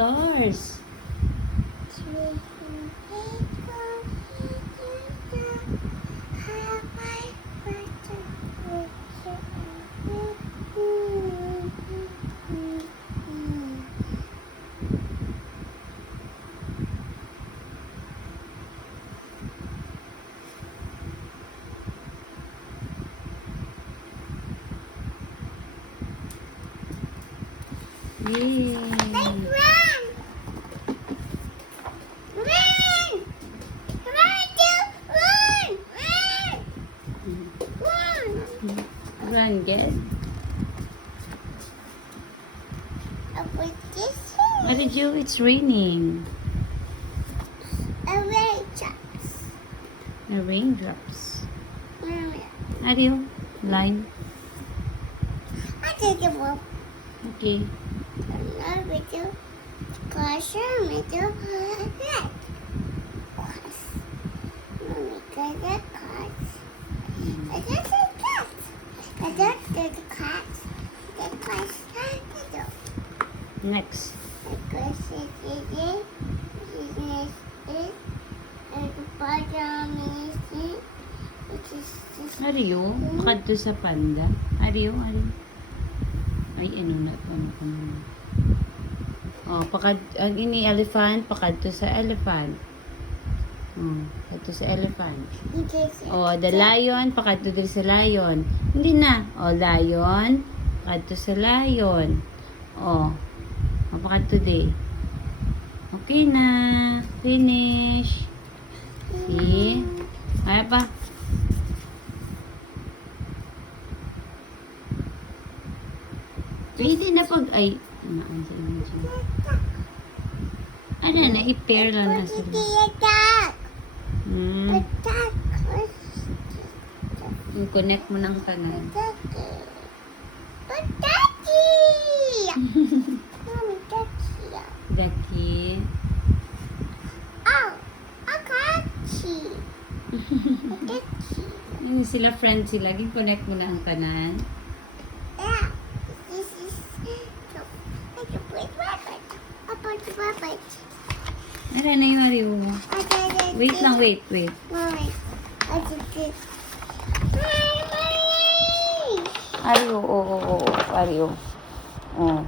cars. Yay! Run! Run! Run! Run! Run, get. With this What did you? It's raining. away trucks. The raindrops. How do you? Line. I take a walk. Okay. With you. Caution with you. Red. Mommy, get the cards. I got the cats. I got the cats. The cats. Next. Ariyo, kadto sa panda. Ariyo. Ay, ano na ito. Oh, ang ini elephant, pakadto sa elephant. Oh, kadto sa elephant. Oh, the lion, pakadto din sa lion. Hindi na. Oh, lion, pakadto sa lion. Oh, pakadto din. Okay na. Finish. See? Kaya pa. Pwede na pag, ay, ano na, i-pair lang na sila. I-connect mo ng kanan. Daki. Yung sila friends sila, i-connect mo na ang kanan. Ano na yung Ariyo? Wait lang, wait. Ariyo, oo. Ariyo. Oh.